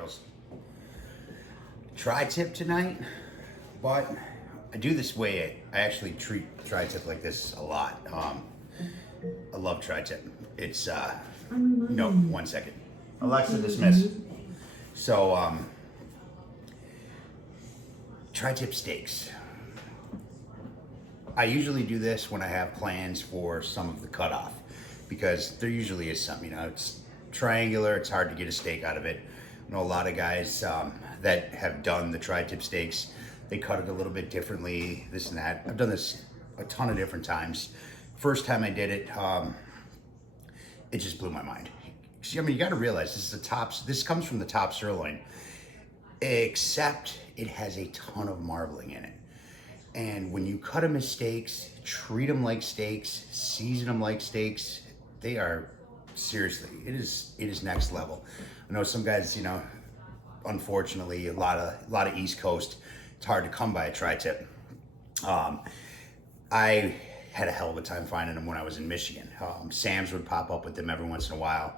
girls. Tri-tip tonight, but I do this way. I actually treat tri-tip like this a lot. I love tri-tip. It's, no, 1 second. Alexa, dismiss. So, tri-tip steaks. I usually do this when I have plans for some of the cutoff because there usually is some, it's triangular, it's hard to get a steak out of it. I know a lot of guys that have done the tri-tip steaks, they cut it a little bit differently, this and that. I've done this a ton of different times. First time I did it, it just blew my mind. I mean, you gotta realize this comes from the top sirloin, except it has a ton of marbling in it. And when you cut them as steaks, treat them like steaks, season them like steaks, they are, seriously, it is next level. I know some guys, unfortunately, a lot of East Coast, it's hard to come by a tri-tip. I had a hell of a time finding them when I was in Michigan. Sam's would pop up with them every once in a while.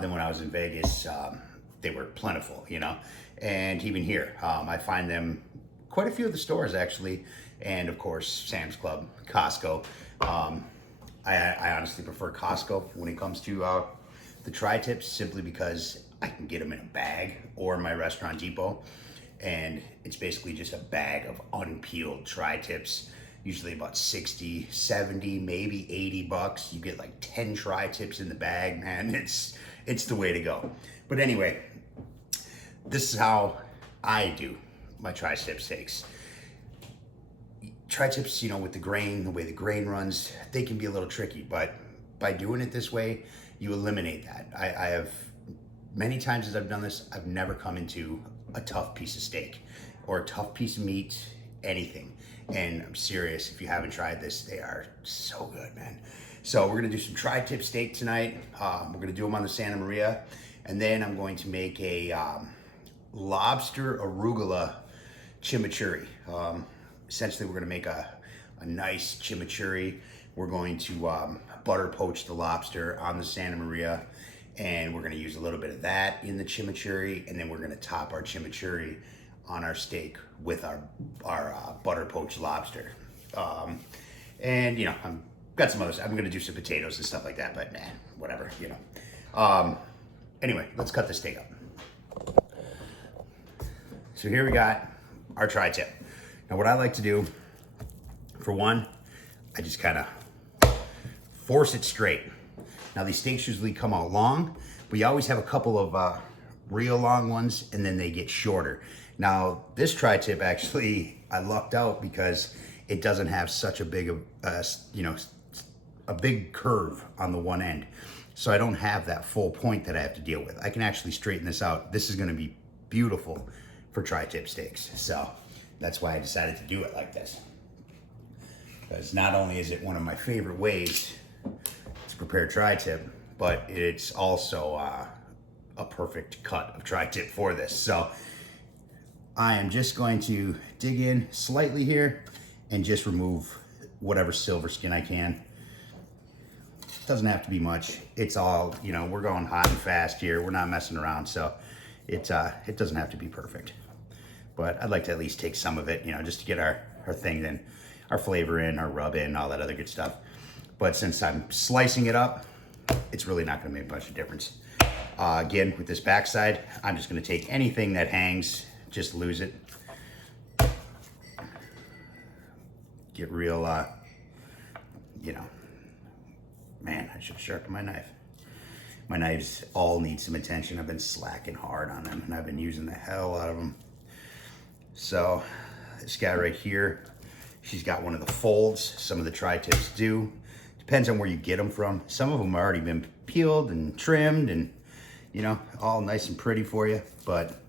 Then when I was in Vegas, they were plentiful, and even here, I find them quite a few of the stores actually, and of course Sam's Club, Costco. I honestly prefer Costco when it comes to the tri-tips, simply because I can get them in a bag or my Restaurant Depot, and it's basically just a bag of unpeeled tri-tips, usually about 60, 70, maybe $80. You get like 10 tri-tips in the bag, man. It's the way to go. But anyway, this is how I do my tri-tip steaks. Tri-tips, with the grain, the way the grain runs, they can be a little tricky, but by doing it this way, you eliminate that. I have, many times as I've done this, I've never come into a tough piece of steak or a tough piece of meat, anything. And I'm serious, if you haven't tried this, they are so good, man. So we're gonna do some tri-tip steak tonight. We're gonna do them on the Santa Maria, and then I'm going to make a Lobster Arugula Chimichurri. Essentially, we're gonna make a nice chimichurri. We're going to butter poach the lobster on the Santa Maria, and we're gonna use a little bit of that in the chimichurri, and then we're gonna top our chimichurri on our steak with our butter poached lobster. And I've got some others. I'm gonna do some potatoes and stuff like that, but whatever, Anyway, let's cut the steak up. So here we got our tri-tip. Now what I like to do, for one, I just kind of force it straight. Now these steaks usually come out long, but you always have a couple of real long ones, and then they get shorter. Now this tri-tip, actually, I lucked out because it doesn't have such a big, a big curve on the one end. So I don't have that full point that I have to deal with. I can actually straighten this out. This is gonna be beautiful for tri-tip steaks. So that's why I decided to do it like this. Because not only is it one of my favorite ways to prepare tri-tip, but it's also a perfect cut of tri-tip for this. So I am just going to dig in slightly here and just remove whatever silver skin I can. Doesn't have to be much. It's all, we're going hot and fast here. We're not messing around, so it doesn't have to be perfect. But I'd like to at least take some of it, just to get our thing in, our flavor in, our rub in, all that other good stuff. But since I'm slicing it up, it's really not gonna make much of a difference. Again, with this backside, I'm just gonna take anything that hangs, just lose it. Get real, man, I should sharpen my knife. My knives all need some attention. I've been slacking hard on them, and I've been using the hell out of them. So this guy right here, she's got one of the folds. Some of the tri-tips do. Depends on where you get them from. Some of them have already been peeled and trimmed and, all nice and pretty for you, but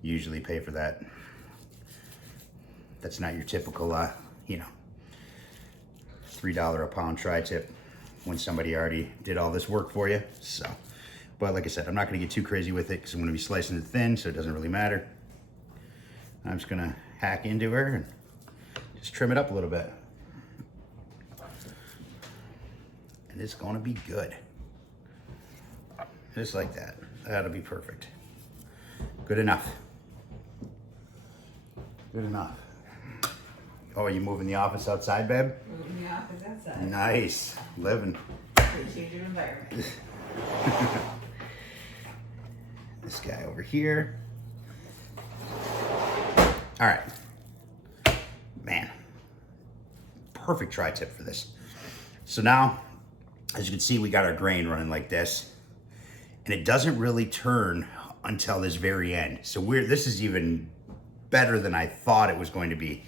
you usually pay for that. That's not your typical, $3 a pound tri-tip when somebody already did all this work for you. So, but like I said, I'm not gonna get too crazy with it because I'm gonna be slicing it thin, so it doesn't really matter. I'm just gonna hack into her and just trim it up a little bit. And it's gonna be good. Just like that. That'll be perfect. Good enough. Good enough. Oh, are you moving the office outside, babe? Moving the office outside. Nice. Living. Change your environment. This guy over here. All right. Man. Perfect tri-tip for this. So now, as you can see, we got our grain running like this. And it doesn't really turn until this very end. So this is even better than I thought it was going to be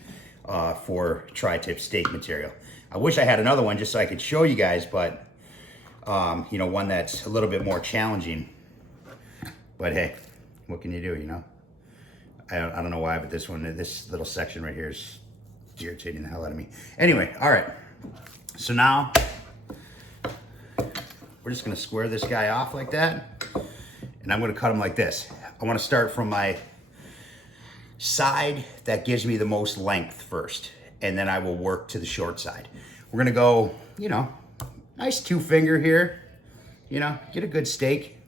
for tri-tip steak material. I wish I had another one just so I could show you guys, but you know, one that's a little bit more challenging. But hey, what can you do, you know? I don't know why, but this little section right here is irritating the hell out of me. Anyway, all right. So now we're just gonna square this guy off like that. And I'm gonna cut him like this. I wanna start from my side that gives me the most length first. And then I will work to the short side. We're gonna go, you know, nice 2-finger here. You know, get a good steak.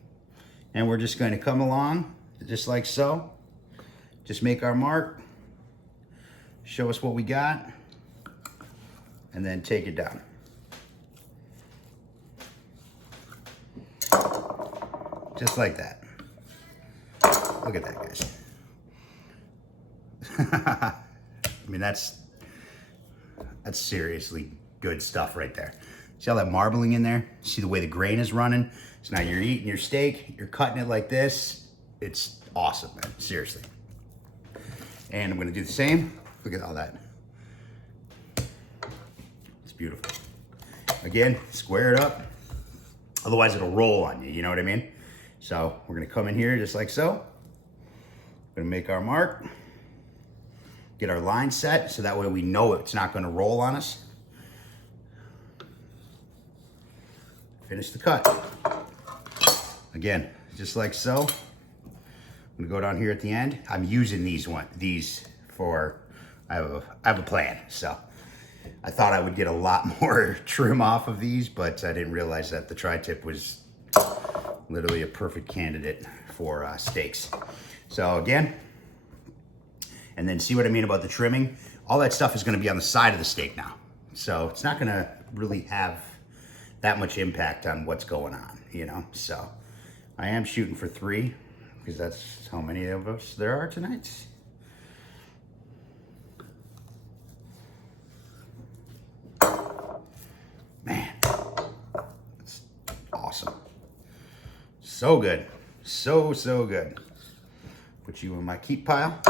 And we're just gonna come along, just like so. Just make our mark. Show us what we got. And then take it down. Just like that. Look at that, guys. I mean, that's seriously good stuff right there. See all that marbling in there? See the way the grain is running? So now you're eating your steak, you're cutting it like this. It's awesome, man, seriously. And I'm gonna do the same. Look at all that. It's beautiful. Again, square it up. Otherwise it'll roll on you, you know what I mean? So we're gonna come in here just like so. We're gonna make our mark. Get our line set so that way we know it's not gonna roll on us. Finish the cut. Again, just like so. I'm gonna go down here at the end. I'm using these for, I have a plan. So I thought I would get a lot more trim off of these, but I didn't realize that the tri-tip was literally a perfect candidate for steaks. So again, and then see what I mean about the trimming? All that stuff is gonna be on the side of the steak now. So it's not gonna really have that much impact on what's going on, you know? So I am shooting for 3 because that's how many of us there are tonight. Man, that's awesome. So good, so good. Put you in my keep pile.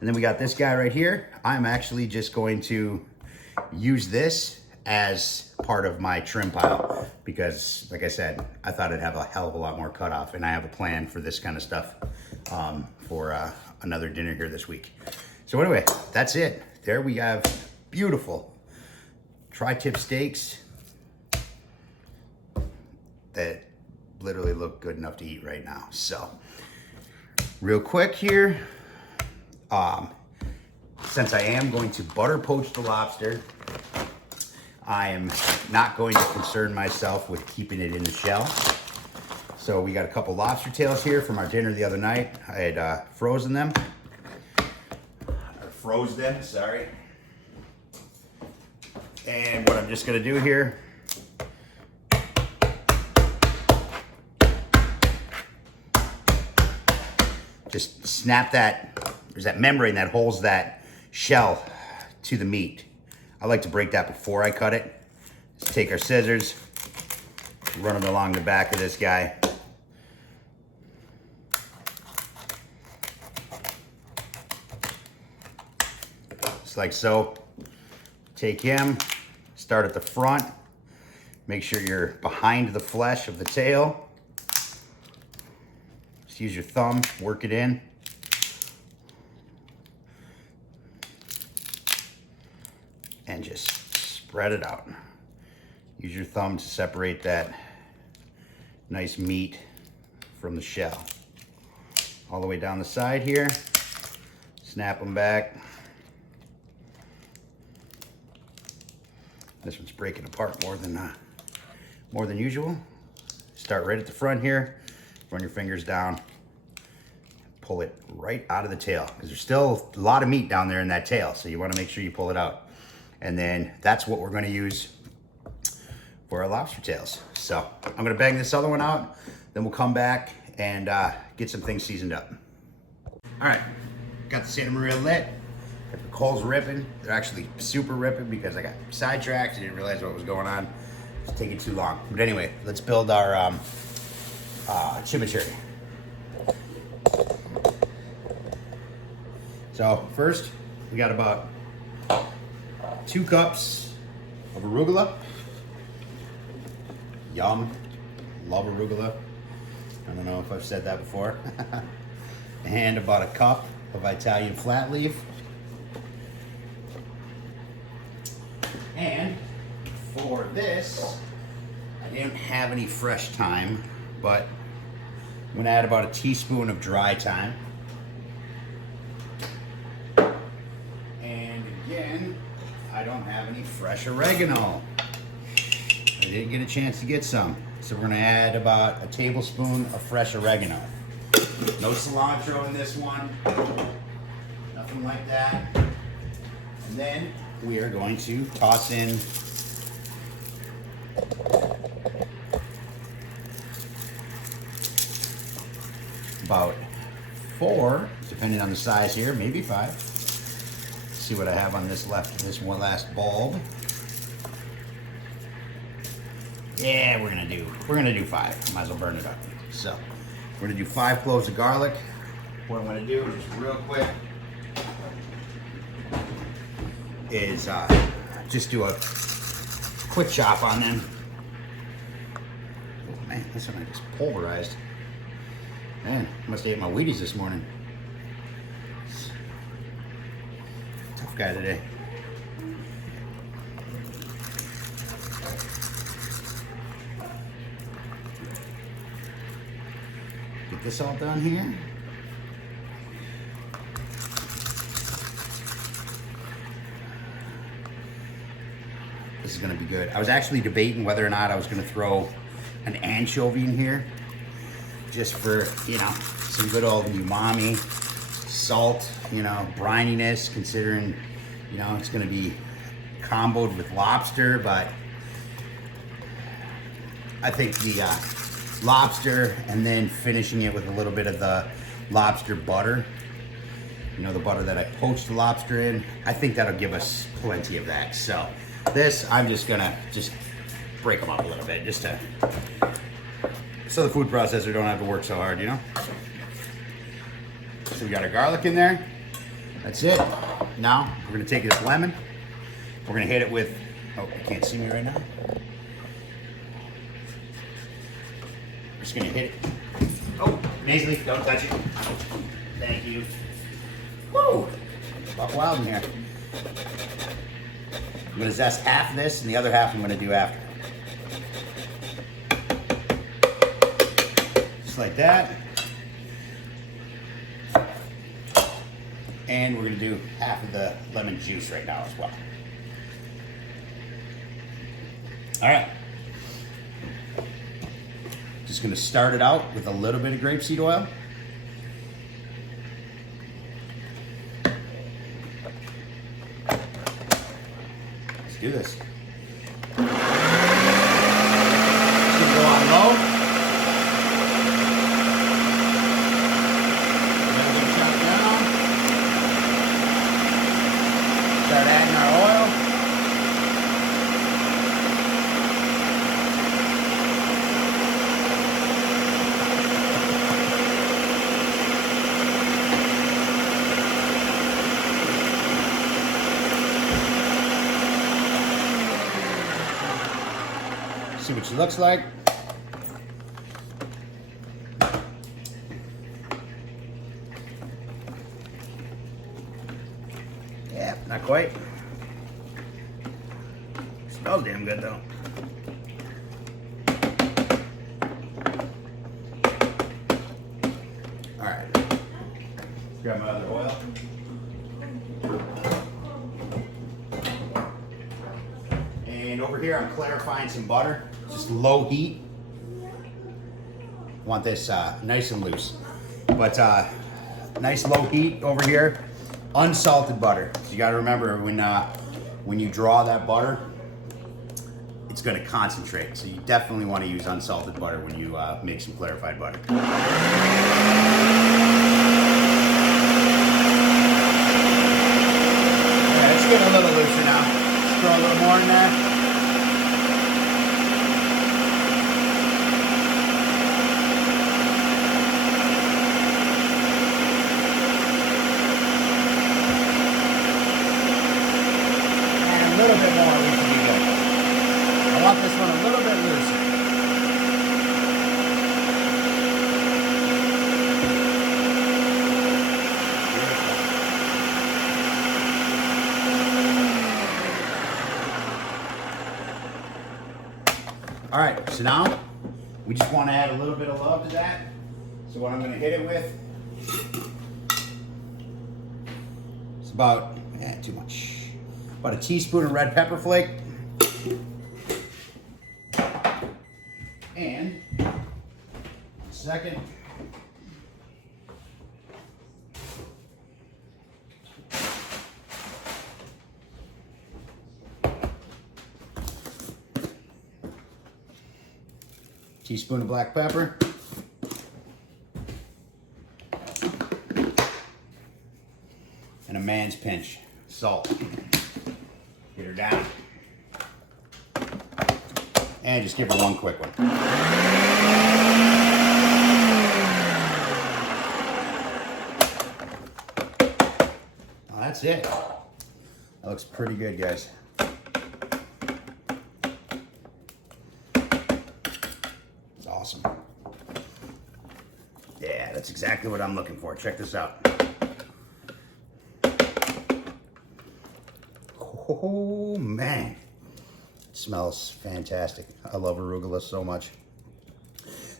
And then we got this guy right here. I'm actually just going to use this as part of my trim pile because, like I said, I thought it'd have a hell of a lot more cutoff, and I have a plan for this kind of stuff for another dinner here this week. So anyway, that's it. There we have beautiful tri-tip steaks that literally look good enough to eat right now. So real quick here, since I am going to butter poach the lobster, I am not going to concern myself with keeping it in the shell. So we got a couple lobster tails here from our dinner the other night. I had froze them, sorry. And what I'm just gonna do here, just snap that, there's that membrane that holds that shell to the meat. I like to break that before I cut it. Let's take our scissors, run them along the back of this guy. Just like so. Take him, start at the front. Make sure you're behind the flesh of the tail. Just use your thumb, work it in. And just spread it out. Use your thumb to separate that nice meat from the shell. All the way down the side here. Snap them back. This one's breaking apart more than usual. Start right at the front here. Run your fingers down. pull it right out of the tail because there's still a lot of meat down there in that tail. So you want to make sure you pull it out. And then that's what we're going to use for our lobster tails. So I'm going to bang this other one out. Then we'll come back and get some things seasoned up. All right, got the Santa Maria lit. Got the coals ripping. They're actually super ripping because I got sidetracked. I didn't realize what was going on. It's taking too long. But anyway, let's build our chimichurri. So first, we got about 2 cups of arugula. Yum, love arugula. I don't know if I've said that before. And about a cup of Italian flat leaf. And for this, I didn't have any fresh thyme, but I'm gonna add about a teaspoon of dry thyme. And again, I don't have any fresh oregano. I didn't get a chance to get some. So we're gonna add about a tablespoon of fresh oregano. No cilantro in this one, nothing like that. And then we are going to toss in about 4, depending on the size here, maybe 5. Let's see what I have on this one last bulb. Yeah, we're gonna do 5. Might as well burn it up. So we're gonna do 5 cloves of garlic. What I'm gonna do, just real quick, is just do a quick chop on them. Oh man, this one I just pulverized. Man, must have ate my Wheaties this morning. Tough guy today. Get this all done here. This is gonna be good. I was actually debating whether or not I was gonna throw an anchovy in here, just for, you know, some good old umami, salt, you know, brininess, considering, you know, it's gonna be comboed with lobster, but I think the lobster and then finishing it with a little bit of the lobster butter, you know, the butter that I poached the lobster in, I think that'll give us plenty of that. So this, I'm just gonna break them up a little bit, just to, so the food processor don't have to work so hard, you know? So we got our garlic in there. That's it. Now, we're gonna take this lemon. We're gonna hit it with, oh, you can't see me right now. Just gonna hit it. Oh, Maisley, don't touch it. Thank you. Woo! Buck wild in here. I'm gonna zest half of this and the other half I'm gonna do after. Just like that. And we're gonna do half of the lemon juice right now as well. All right. Just gonna start it out with a little bit of grapeseed oil. Let's do this. Just gonna go on low. Then we're gonna chop it down. Start adding our oil. See what she looks like. Yeah, not quite. Smells damn good though. All right, grab my other oil. And over here, I'm clarifying some butter, just low heat. Want this nice and loose. But nice low heat over here. Unsalted butter. So you gotta remember when you draw that butter, it's gonna concentrate. So you definitely wanna use unsalted butter when you make some clarified butter. It's getting a little looser now. Let's throw a little more in there. And a little bit more, we should be good. I want this one a little bit looser. All right, so now we just want to add a little bit of love to that. So what I'm going to hit it with is about, too much, about a teaspoon of red pepper flake. And second, teaspoon of black pepper. And a man's pinch, salt. Get her down. And just give her one quick one. Well, that's it. That looks pretty good, guys. Awesome. Yeah, that's exactly what I'm looking for. Check this out. Oh man, it smells fantastic. I love arugula so much.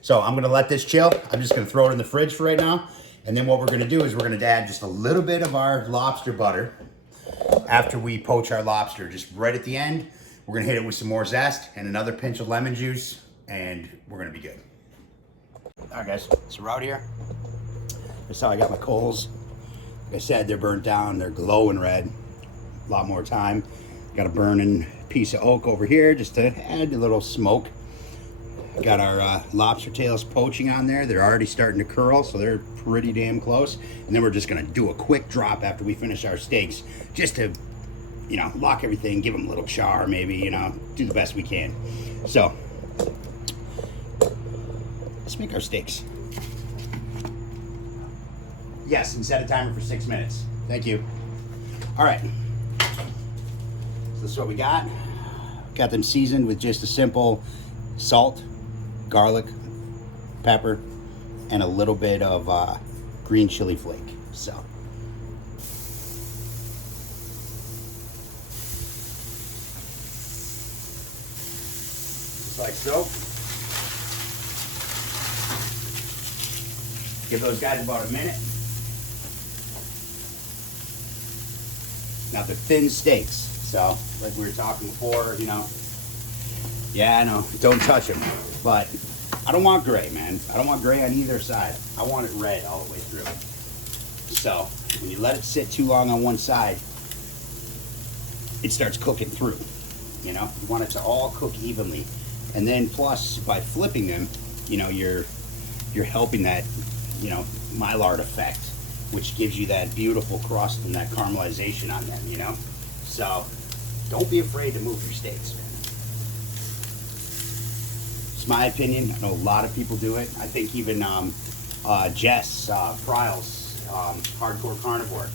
So I'm gonna let this chill. I'm just gonna throw it in the fridge for right now. And then what we're gonna do is we're gonna add just a little bit of our lobster butter after we poach our lobster. Just right at the end, we're gonna hit it with some more zest and another pinch of lemon juice, and we're gonna be good. All right, guys, so we're out here. That's how I got my coals. Like I said, they're burnt down. They're glowing red. A lot more time. Got a burning piece of oak over here just to add a little smoke. Got our lobster tails poaching on there. They're already starting to curl, so they're pretty damn close. And then we're just gonna do a quick drop after we finish our steaks, just to, you know, lock everything, give them a little char, maybe, you know, do the best we can. So let's make our steaks. Yes, and set a timer for 6 minutes. Thank you. All right. So this is what we got. Got them seasoned with just a simple salt, garlic, pepper, and a little bit of green chili flake. So. Just like so. Give those guys about a minute. Now they're thin steaks, so like we were talking before, you know. Yeah, I know, don't touch them. But I don't want gray, man. I don't want gray on either side. I want it red all the way through. So when you let it sit too long on one side, it starts cooking through. You know, you want it to all cook evenly. And then plus by flipping them, you know, you're helping that, you know, Maillard effect, which gives you that beautiful crust and that caramelization on them, you know? So don't be afraid to move your steaks, man. It's my opinion. I know a lot of people do it. I think even Jess Pryles, Hardcore Carnivore,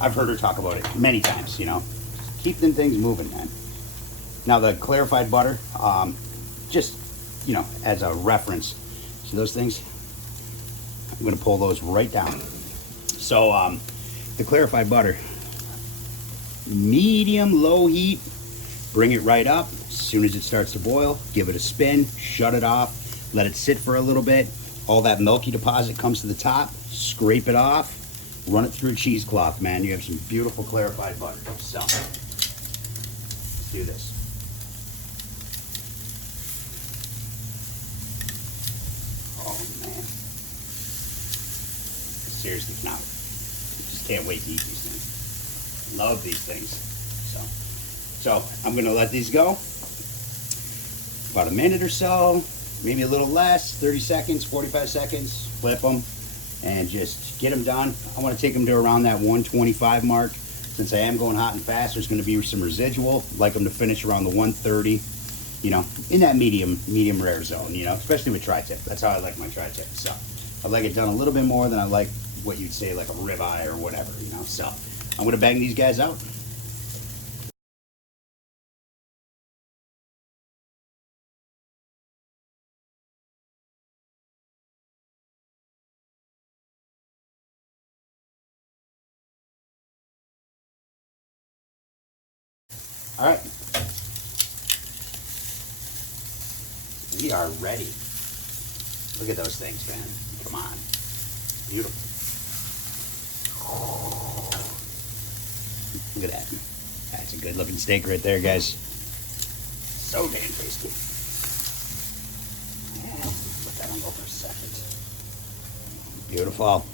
I've heard her talk about it many times, you know? Keep them things moving, man. Now the clarified butter, just, you know, as a reference, see those things? I'm gonna pull those right down. So the clarified butter, medium low heat, bring it right up. As soon as it starts to boil, give it a spin, shut it off, let it sit for a little bit. All that milky deposit comes to the top, scrape it off, run it through a cheesecloth, man. You have some beautiful clarified butter. So let's do this. seriously cannot. Just can't wait to eat these things. Love these things. So I'm gonna let these go. About a minute or so, maybe a little less, 30 seconds, 45 seconds, flip them, and just get them done. I wanna take them to around that 125 mark. Since I am going hot and fast, there's gonna be some residual. I'd like them to finish around the 130, you know, in that medium rare zone, you know, especially with tri-tip. That's how I like my tri-tip. So I like it done a little bit more than I like what you'd say like a ribeye or whatever, you know. So I'm gonna bang these guys out. All right, we are ready. Look at those things, man. Come on, beautiful. Look at that. That's a good looking steak right there, guys. So damn tasty. Yeah, let that one go for a second. Beautiful.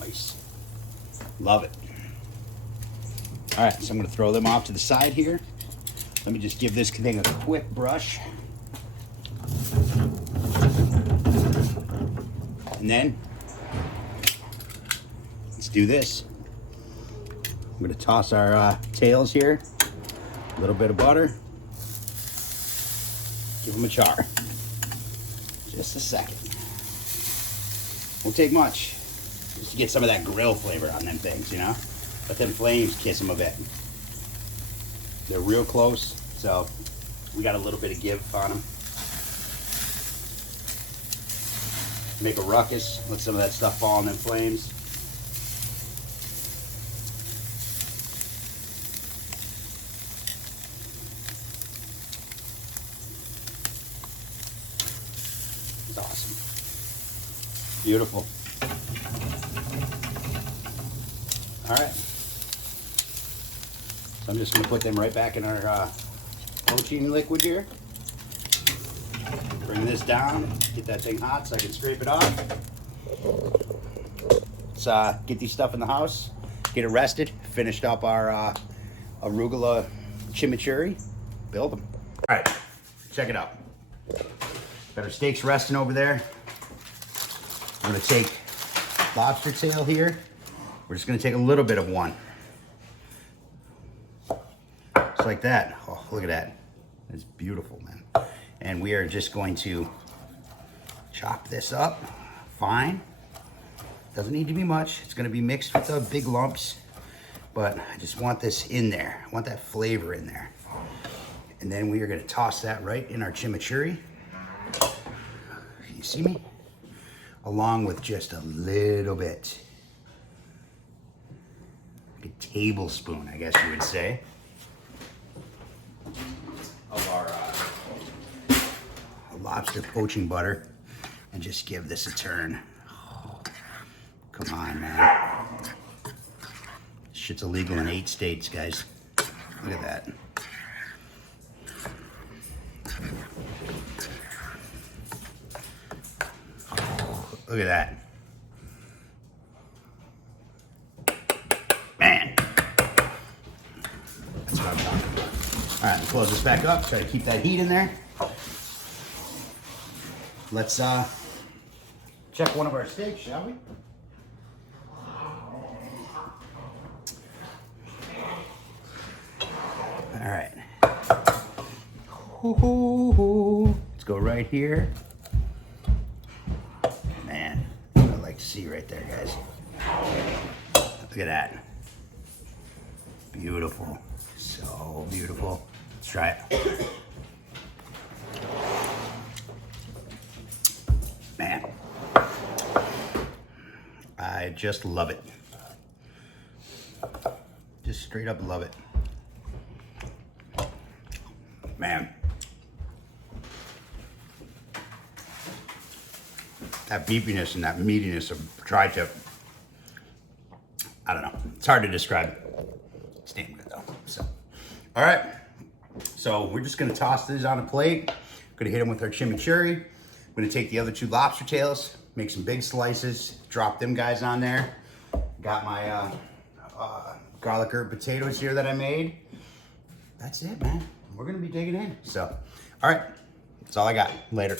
Nice. Love it. All right, so I'm gonna throw them off to the side here. Let me just give this thing a quick brush. And then, let's do this. I'm gonna toss our tails here. A little bit of butter. Give them a char. Just a second. Won't take much. Just to get some of that grill flavor on them things, you know? Let them flames kiss them a bit. They're real close, so we got a little bit of give on them. Make a ruckus, let some of that stuff fall in them flames. It's awesome. Beautiful. All right. So I'm just gonna put them right back in our poaching liquid here. Bring this down, get that thing hot so I can scrape it off. Let's get these stuff in the house, get it rested, finished up our arugula chimichurri, build them. All right, check it out. Got our steaks resting over there. I'm gonna take lobster tail here. We're just gonna take a little bit of one. Just like that. Oh, look at that. It's beautiful, man. And we are just going to chop this up fine. Doesn't need to be much. It's gonna be mixed with the big lumps, but I just want this in there. I want that flavor in there. And then we are gonna toss that right in our chimichurri. You see me? Along with just a little bit, like a tablespoon, I guess you would say, of our lobster poaching butter, and just give this a turn. Oh, come on, man. This shit's illegal in 8 states, guys. Look at that. Look at that. Man. That's what I'm talking about. All right, close this back up. Try to keep that heat in there. Let's check one of our steaks, shall we? All right. Let's go right here. Man, I'd like to see right there, guys. Look at that. Beautiful. So beautiful. Let's try it. Man, I just love it. Just straight up love it. Man. That beefiness and that meatiness of tri-tip, I don't know. It's hard to describe. It's damn good though. So, all right. So we're just gonna toss these on a plate. Gonna hit them with our chimichurri. I'm gonna take the other 2 lobster tails, make some big slices, drop them guys on there. Got my garlic herb potatoes here that I made. That's it, man. We're gonna be digging in. So, all right, that's all I got. Later.